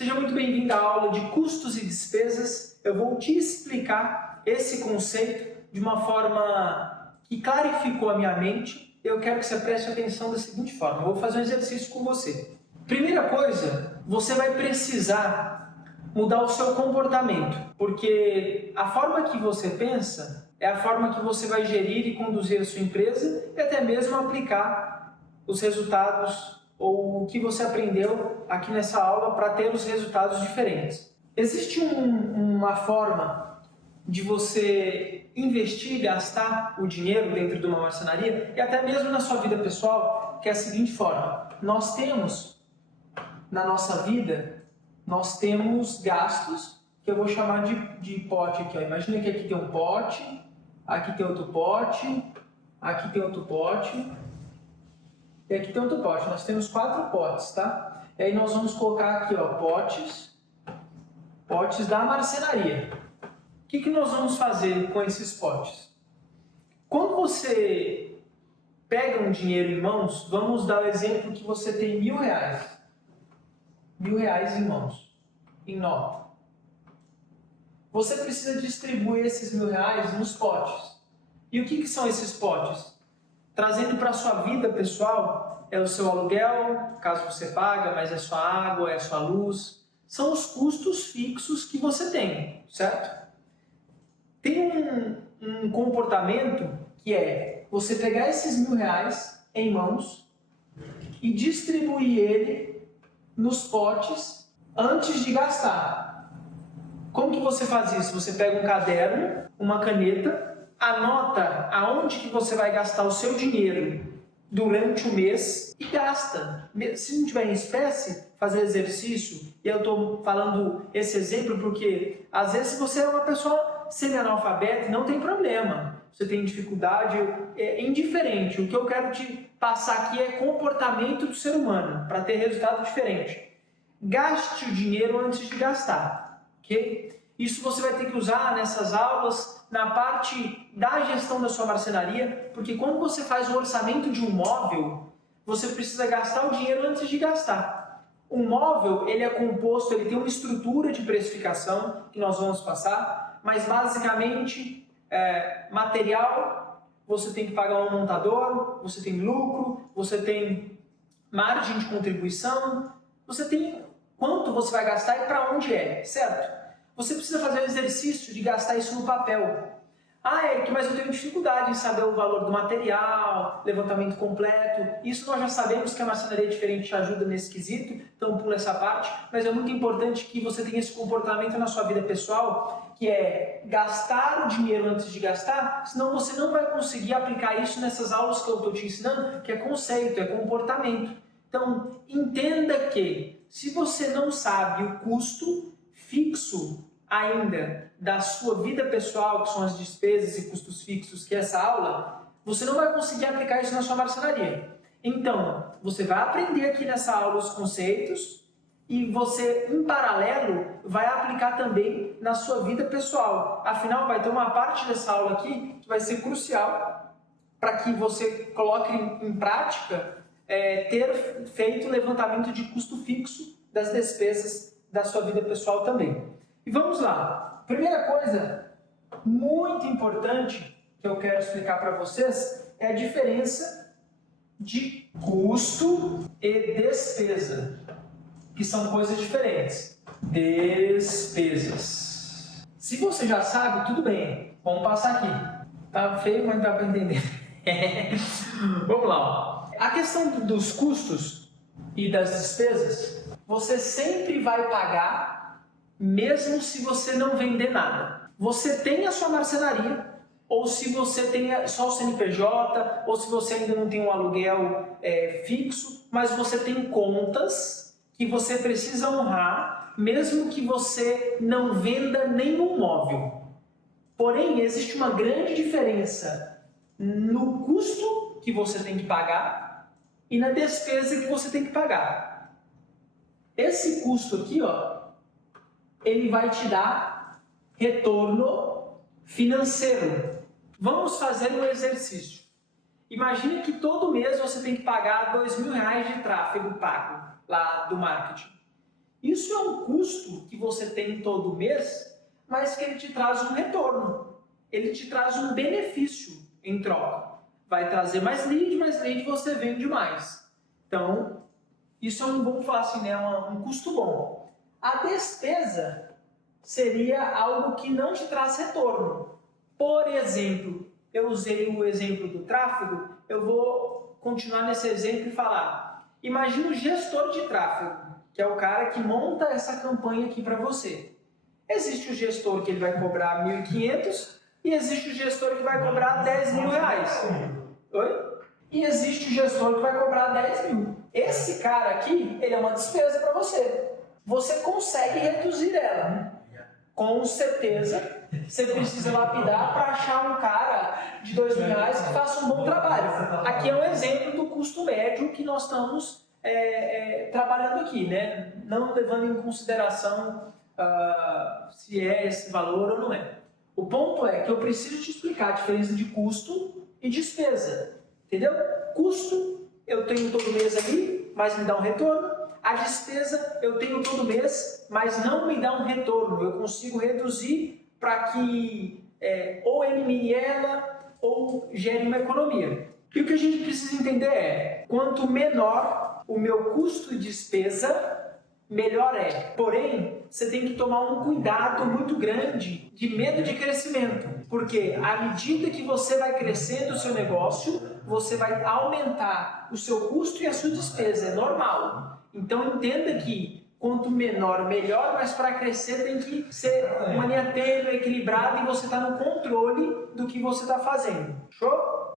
Seja muito bem-vindo à aula de custos e despesas. Eu vou te explicar esse conceito de uma forma que clarificou a minha mente. Eu quero que você preste atenção da seguinte forma. Eu vou fazer um exercício com você. Primeira coisa, você vai precisar mudar o seu comportamento, porque a forma que você pensa é a forma que você vai gerir e conduzir a sua empresa e até mesmo aplicar os resultados ou o que você aprendeu aqui nessa aula para ter os resultados diferentes. Existe uma forma de você investir e gastar o dinheiro dentro de uma marcenaria e até mesmo na sua vida pessoal, que é a seguinte forma. Nós temos, na nossa vida, nós temos gastos que eu vou chamar de pote aqui. Ó. Imagina que aqui tem um pote, aqui tem outro pote, aqui tem outro pote. E aqui tem outro pote, nós temos 4 potes, tá? E aí nós vamos colocar aqui, ó, potes da marcenaria. O que nós vamos fazer com esses potes? Quando você pega um dinheiro em mãos, vamos dar o exemplo que você tem R$1.000. R$1.000 em mãos, em nota. Você precisa distribuir esses R$1.000 nos potes. E o que são esses potes? Trazendo para a sua vida pessoal, é o seu aluguel, caso você paga, mas é sua água, é sua luz. São os custos fixos que você tem, certo? Tem um comportamento que é você pegar esses R$1.000 em mãos e distribuir ele nos potes antes de gastar. Como que você faz isso? Você pega um caderno, uma caneta, anota aonde que você vai gastar o seu dinheiro durante o mês e gasta. Se não tiver em espécie, fazer exercício, e eu estou falando esse exemplo porque às vezes você é uma pessoa semi-analfabeta e não tem problema. Você tem dificuldade, é indiferente. O que eu quero te passar aqui é comportamento do ser humano, para ter resultado diferente. Gaste o dinheiro antes de gastar, ok? Isso você vai ter que usar nessas aulas, na parte da gestão da sua marcenaria, porque quando você faz o orçamento de um móvel, você precisa gastar o dinheiro antes de gastar. Um móvel, ele é composto, ele tem uma estrutura de precificação, que nós vamos passar, mas basicamente, material, você tem que pagar um montador, você tem lucro, você tem margem de contribuição, você tem quanto você vai gastar e para onde é, certo? Você precisa fazer o exercício de gastar isso no papel. Ah, Eric, mas eu tenho dificuldade em saber o valor do material, levantamento completo. Isso nós já sabemos que a marcenaria diferente te ajuda nesse quesito, então pula essa parte. Mas é muito importante que você tenha esse comportamento na sua vida pessoal, que é gastar o dinheiro antes de gastar, senão você não vai conseguir aplicar isso nessas aulas que eu estou te ensinando, que é conceito, é comportamento. Então, entenda que se você não sabe o custo fixo ainda da sua vida pessoal, que são as despesas e custos fixos, que é essa aula, você não vai conseguir aplicar isso na sua marcenaria. Então, você vai aprender aqui nessa aula os conceitos e você, em paralelo, vai aplicar também na sua vida pessoal. Afinal, vai ter uma parte dessa aula aqui que vai ser crucial para que você coloque em prática ter feito o levantamento de custo fixo das despesas da sua vida pessoal também. E vamos lá. Primeira coisa muito importante que eu quero explicar para vocês é a diferença de custo e despesa, que são coisas diferentes. Despesas. Se você já sabe, tudo bem. Vamos passar aqui. Tá feio, mas dá para entender. Vamos lá. A questão dos custos e das despesas, você sempre vai pagar mesmo se você não vender nada. Você tem a sua marcenaria, ou se você tem só o CNPJ, ou se você ainda não tem um aluguel fixo, mas você tem contas que você precisa honrar, mesmo que você não venda nenhum móvel. Porém, existe uma grande diferença no custo que você tem que pagar e na despesa que você tem que pagar. Esse custo aqui, ó, ele vai te dar retorno financeiro. Vamos fazer um exercício. Imagine que todo mês você tem que pagar R$2.000 de tráfego pago lá do marketing. Isso é um custo que você tem todo mês, mas que ele te traz um retorno. Ele te traz um benefício em troca. Vai trazer mais lead você vende mais. Então, isso é vamos falar assim, né, um custo bom. A despesa seria algo que não te traz retorno. Por exemplo, eu usei o exemplo do tráfego, eu vou continuar nesse exemplo e falar. Imagina o gestor de tráfego, que é o cara que monta essa campanha aqui para você. Existe o gestor que ele vai cobrar 1.500 e existe o gestor que vai cobrar 10 mil reais. Oi? E existe o gestor que vai cobrar 10 mil. Esse cara aqui, ele é uma despesa para você. Você consegue reduzir ela. Com certeza, você precisa lapidar para achar um cara de 2 mil reais que faça um bom trabalho. Aqui é um exemplo do custo médio que nós estamos trabalhando aqui, né? Não levando em consideração se é esse valor ou não é. O ponto é que eu preciso te explicar a diferença de custo e despesa. Entendeu? Custo eu tenho todo mês ali, mas me dá um retorno. A despesa eu tenho todo mês, mas não me dá um retorno. Eu consigo reduzir para que ou elimine ela ou gere uma economia. E o que a gente precisa entender é, quanto menor o meu custo de despesa, melhor é. Porém, você tem que tomar um cuidado muito grande de medo de crescimento. Porque à medida que você vai crescendo o seu negócio, você vai aumentar o seu custo e a sua despesa. É normal. Então entenda que quanto menor, melhor, mas para crescer tem que ser uma linha tênue, equilibrada e você está no controle do que você está fazendo. Show?